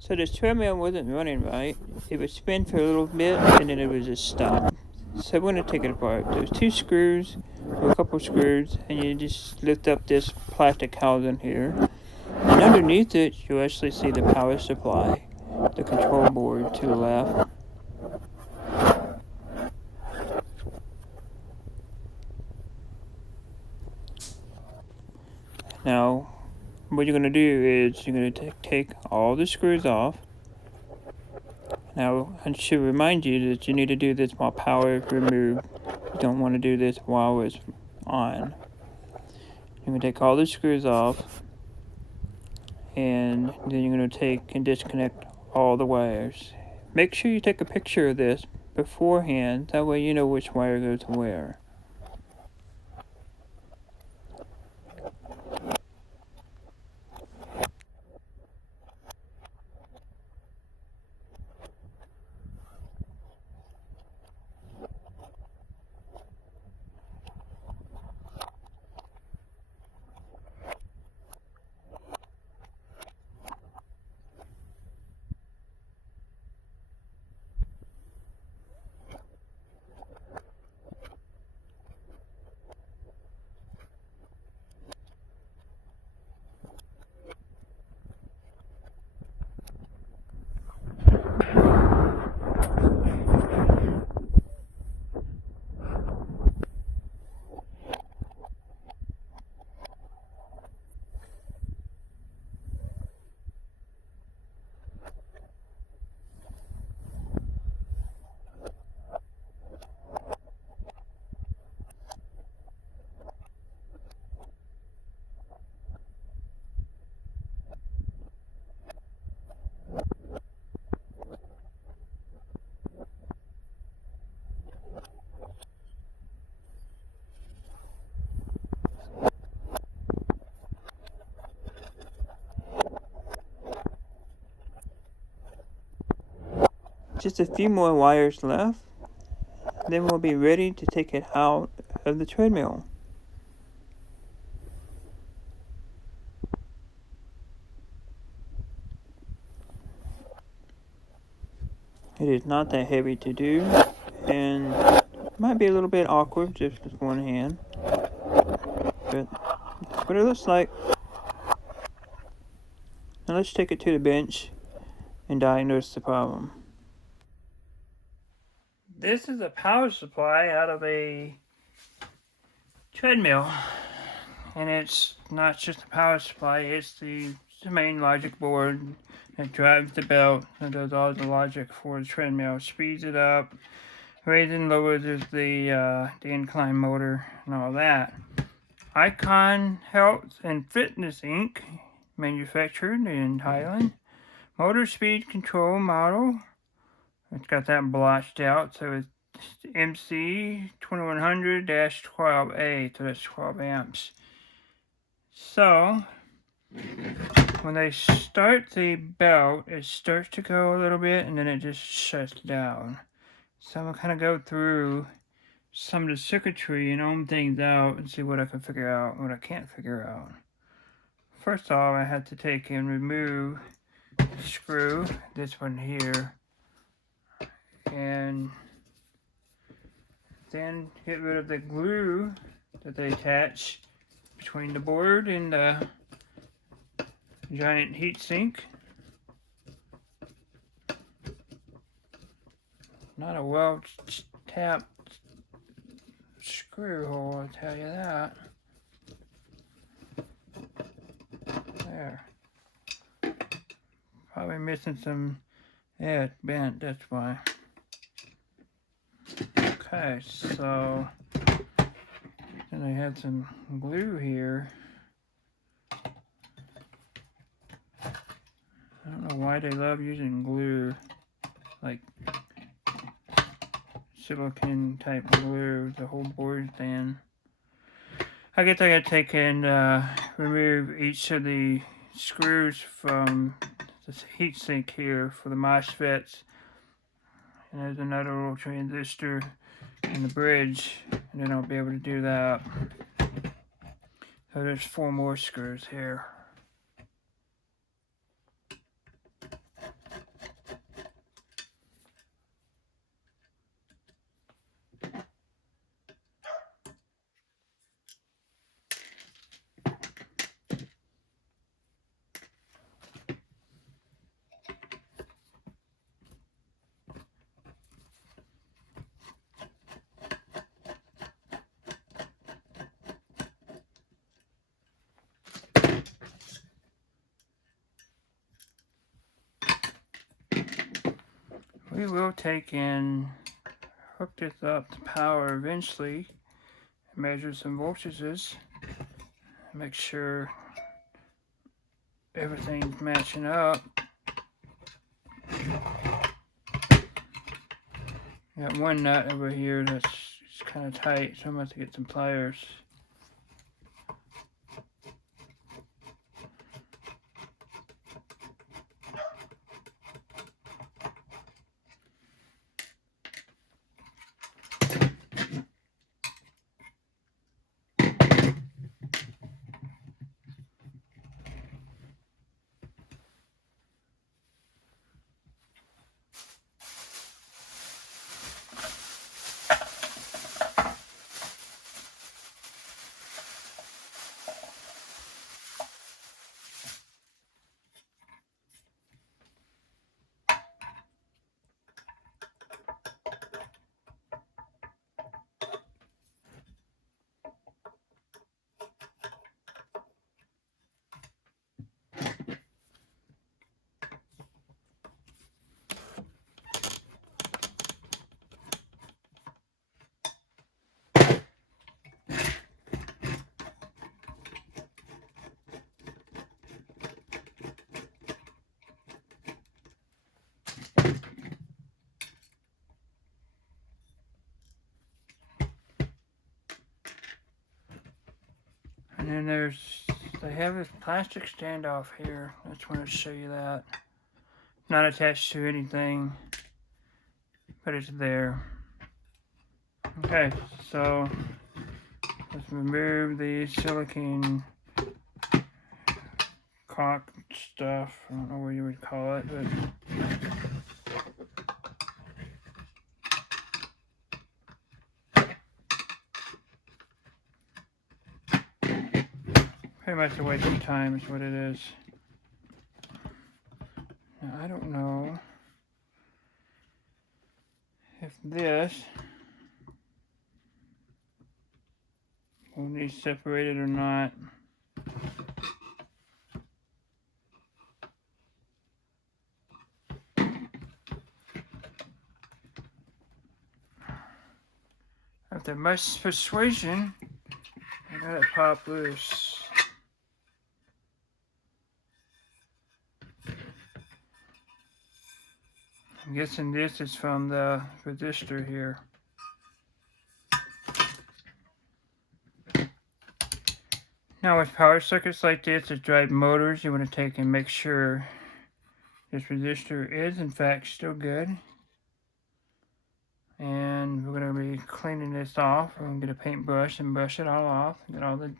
So this treadmill wasn't running right. It would spin for a little bit and then it would just stop. So we're going to take it apart. There's 2 screws, or a couple screws, and you just lift up this plastic housing here. And underneath it, you'll actually see the power supply, the control board to the left. Now, what you're going to do is you're going to take all the screws off. Now, I should remind you that you need to do this while power is removed. You don't want to do this while it's on. You're going to take all the screws off, and then you're going to take and disconnect all the wires. Make sure you take a picture of this beforehand, that way you know which wire goes where. Just a few more wires left, then we'll be ready to take it out of the treadmill. It is not that heavy to do, and might be a little bit awkward just with one hand, but that's what it looks like. Now let's take it to the bench and diagnose the problem. This is a power supply out of a treadmill, and it's not just a power supply, it's the main logic board that drives the belt and does all the logic for the treadmill, speeds it up, raises and lowers the incline motor and all that. Icon Health and Fitness Inc., manufactured in Thailand. Motor speed control model. It's got that blotched out, so it's MC2100-12A, so that's 12 amps. So, when they start the belt, it starts to go a little bit, and then it just shuts down. So I'm going to kind of go through some of the circuitry and ohm things out and see what I can figure out, what I can't figure out. First off, I had to take and remove the screw, this one here, and then get rid of the glue that they attach between the board and the giant heatsink. Not a well tapped screw hole, I'll tell you that. There. Probably missing some, yeah, it's bent, that's why. Okay, so then I had some glue here. I don't know why they love using glue, like silicone type glue, the whole board's thin. I guess I gotta take and remove each of the screws from this heatsink here for the MOSFETs. And there's another little transistor in the bridge, and then I'll be able to do that. So there's 4 more screws here. we will take and hook this up to power eventually, measure some voltages, make sure everything's matching up. Got one nut over here that's kind of tight, so I'm going to have to get some pliers. And then they have this plastic standoff here. I just wanted to show you that. Not attached to anything, but it's there. Okay, so let's remove the silicone caulk stuff. I don't know what you would call it, but pretty much a waste of time is what it is. Now, I don't know if this will need separated or not. After much persuasion, I got it pop loose. I'm guessing this is from the resistor here. Now with power circuits like this that drive motors, you want to take and make sure this resistor is in fact still good. And we're going to be cleaning this off. We're going to get a paintbrush and brush it all off. Get all the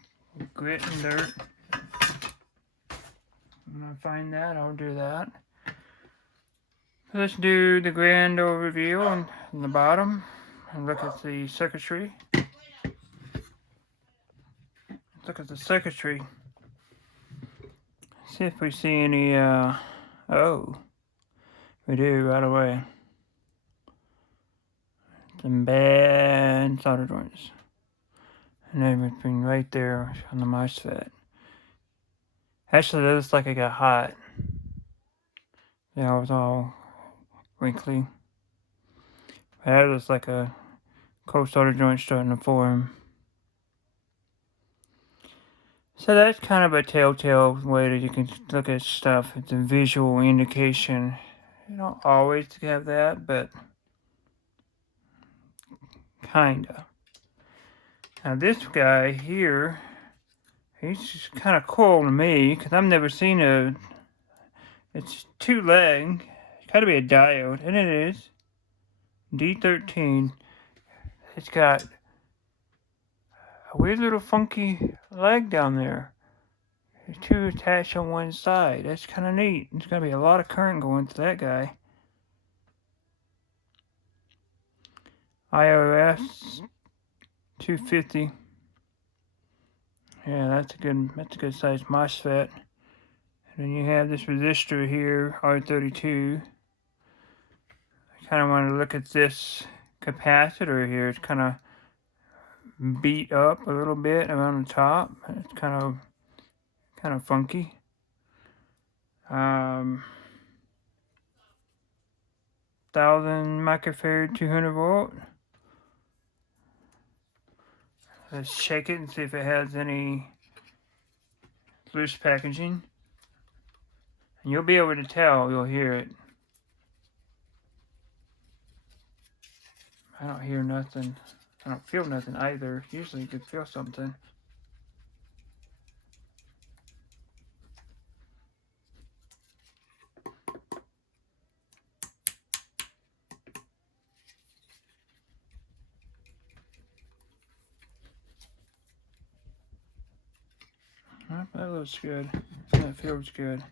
grit and dirt. When I find that, I'll do that. So let's do the grand overview on the bottom and look at the circuitry. Look at the circuitry. See if we see any, oh, we do right away. Some bad solder joints. And everything right there on the MOSFET. Actually, that looks like it got hot. Yeah, it was all wrinkly. That looks like a cold solder joint starting to form. So that's kind of a telltale way that you can look at stuff. It's a visual indication. You don't always have that, but kinda. Now this guy here, he's just kind of cool to me because I've never seen a. It's 2-leg. It's got to be a diode, and it is. D13. It's got a weird little funky leg down there. There's 2 attached on one side. That's kind of neat. There's got to be a lot of current going to that guy. iOS 250. Yeah, that's a good size MOSFET. And then you have this resistor here, R32. I kind of want to look at this capacitor here. It's kind of beat up a little bit around the top. It's kind of funky. 1000 microfarad 200 volt. Let's shake it and see if it has any loose packaging. And you'll be able to tell, you'll hear it. I don't hear nothing. I don't feel nothing either. Usually you could feel something. That looks good. That feels good.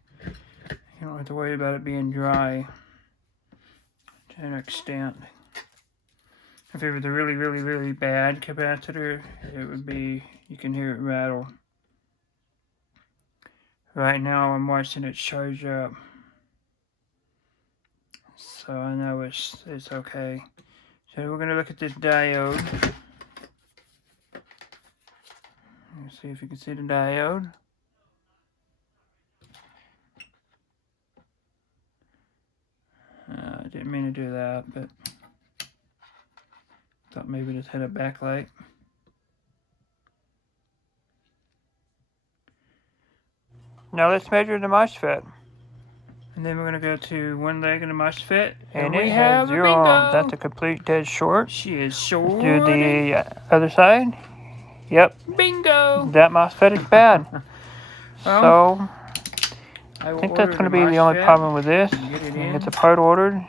You don't have to worry about it being dry to an extent. If it was a really, really, really bad capacitor, it would be, you can hear it rattle. Right now I'm watching it charge up. So I know it's okay. So we're going to look at this diode. Let's see if you can see the diode. I didn't mean to do that, but thought maybe just hit a backlight. Now let's measure the MOSFET. And then we're going to go to one leg of the MOSFET. And it has 0 ohms. That's a complete dead short. She is short. Do the other side. Yep. Bingo! That MOSFET is bad. So, I think that's going to be the only problem with this. Get the part ordered.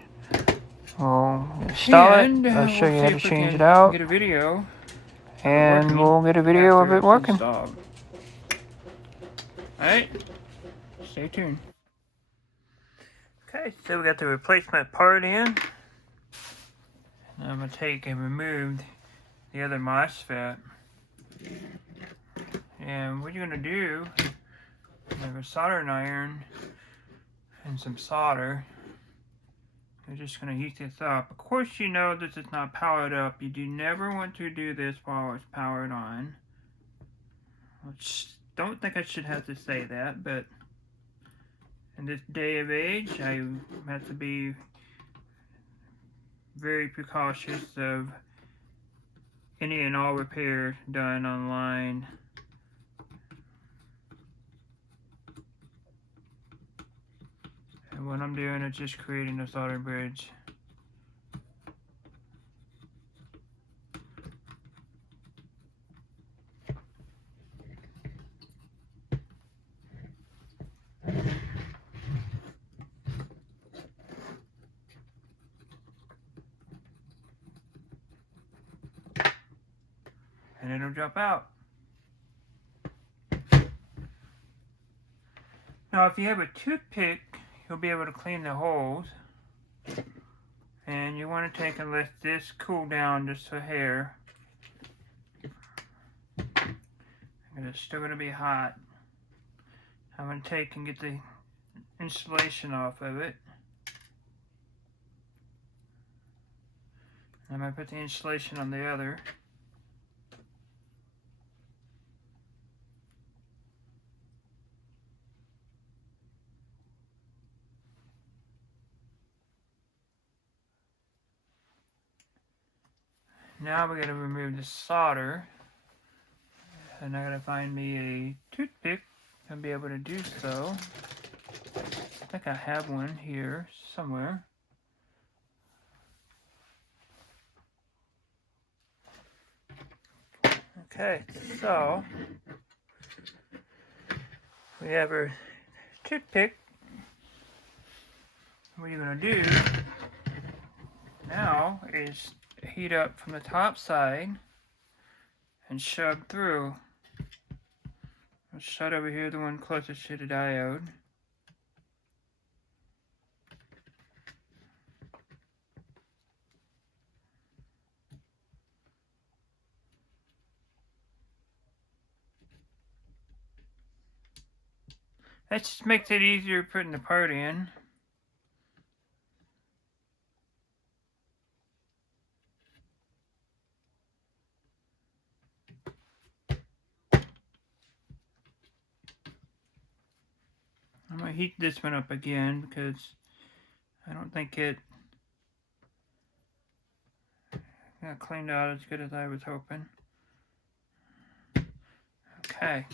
We'll install it. I'll show you how to change it out. Get a video. And we'll get a video of it working. Alright. Stay tuned. Okay, so we got the replacement part in. Now I'm going to take and remove the other MOSFET. And what you're going to do, you have a soldering iron and some solder. You're just going to heat this up. Of course, you know this is not powered up. You do never want to do this while it's powered on. Which, don't think I should have to say that, but in this day of age, I have to be very precautious of any and all repairs done online. And what I'm doing is just creating a solder bridge. And it'll drop out. Now if you have a toothpick, you'll be able to clean the holes. And you want to take and let this cool down just a hair. And it's still going to be hot. I'm going to take and get the insulation off of it. I'm going to put the insulation on the other. Now we're going to remove the solder. And I gotta find me a toothpick and be able to do so. I think I have one here somewhere. Okay, so we have our toothpick. What you're gonna do now is heat up from the top side and shove through. I'll shut over here, the one closest to the diode. That just makes it easier putting the part in. I'm going to heat this one up again because I don't think it got cleaned out as good as I was hoping. Okay.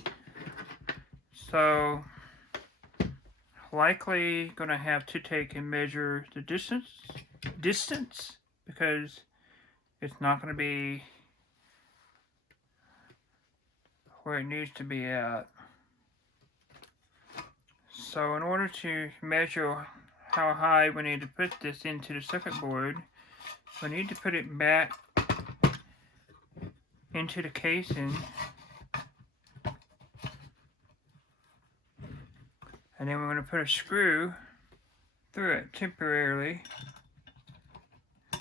So, likely gonna have to take and measure the distance because it's not gonna be where it needs to be at. So in order to measure how high we need to put this into the circuit board, we need to put it back into the casing, and then we're going to put a screw through it temporarily.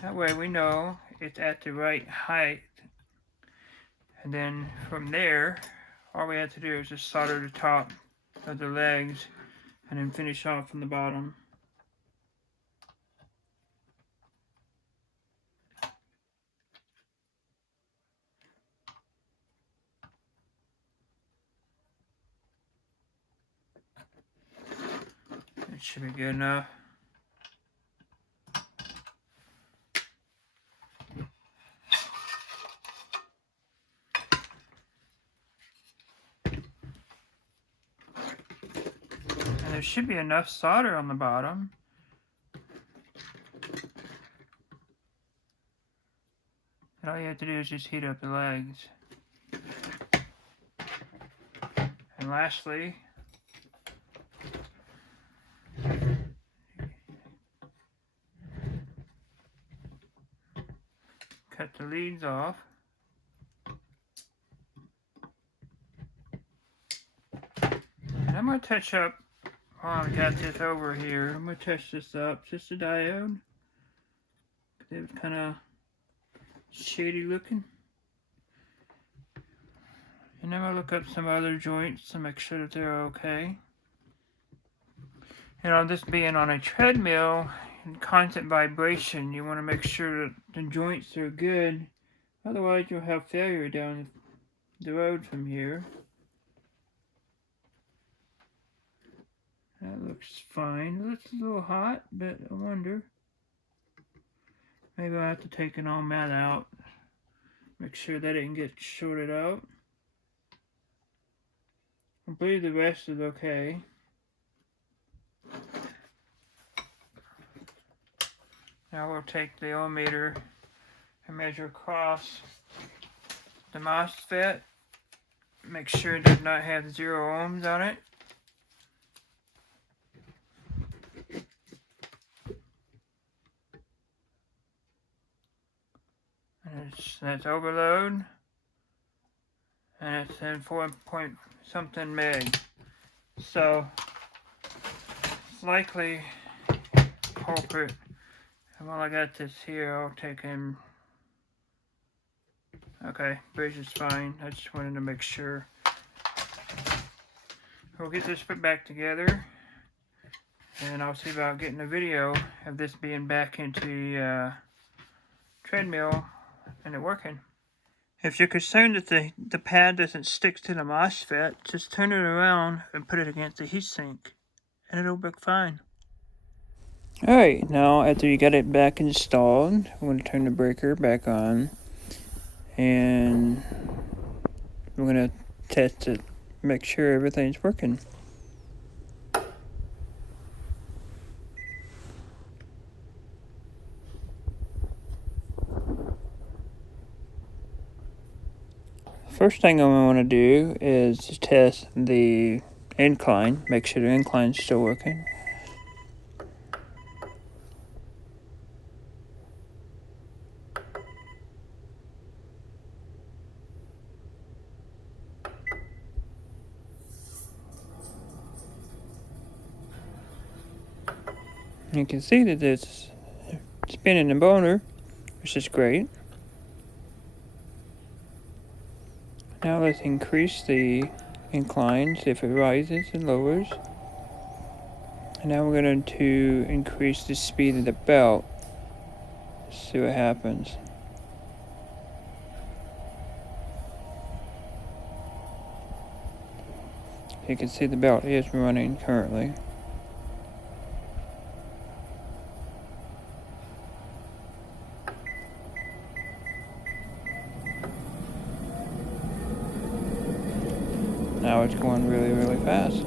That way we know it's at the right height, and then from there all we have to do is just solder the top of the legs and then finish off from the bottom. It should be good enough. And there should be enough solder on the bottom. And all you have to do is just heat up the legs. And lastly, cut the leads off. And I'm going to touch up, while I've got this over here, I'm going to touch this up, just a diode. It was kind of shady looking. And I'm going to look up some other joints to make sure that they're okay. And on this being on a treadmill, and constant vibration, you want to make sure that the joints are good. Otherwise you'll have failure down the road from here. That looks fine. It looks a little hot, but I wonder. Maybe I'll have to take an all mat out. Make sure that it didn't get shorted out. I believe the rest is okay. Now we'll take the ohmmeter and measure across the MOSFET. Make sure it does not have 0 ohms on it. And that's overload. And it's in 4 point something meg. So it's likely culprit. And while I got this here, I'll take him. Okay, bridge is fine. I just wanted to make sure. We'll get this put back together, and I'll see about getting a video of this being back into the treadmill and it working. If you're concerned that the pad doesn't stick to the MOSFET, just turn it around and put it against the heatsink, and it'll work fine. Alright, now after you got it back installed, I'm going to turn the breaker back on, and we're going to test it, make sure everything's working. First thing I want to do is to test the incline, make sure the incline's still working. You can see that it's spinning the motor, which is great. Now let's increase the incline, see if it rises and lowers. And now we're going to increase the speed of the belt. See what happens. You can see the belt is running currently. now it's going really, really fast.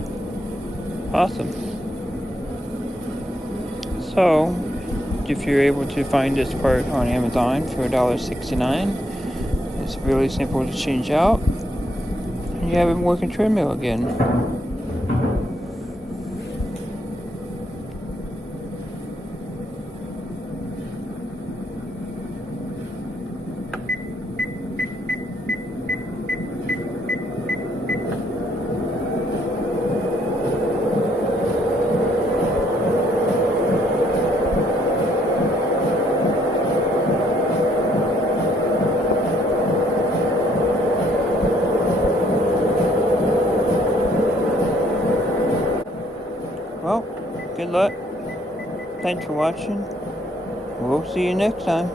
Awesome. So, if you're able to find this part on Amazon for $1.69, it's really simple to change out, and you have a working treadmill again. Well, good luck. Thanks for watching. We'll see you next time.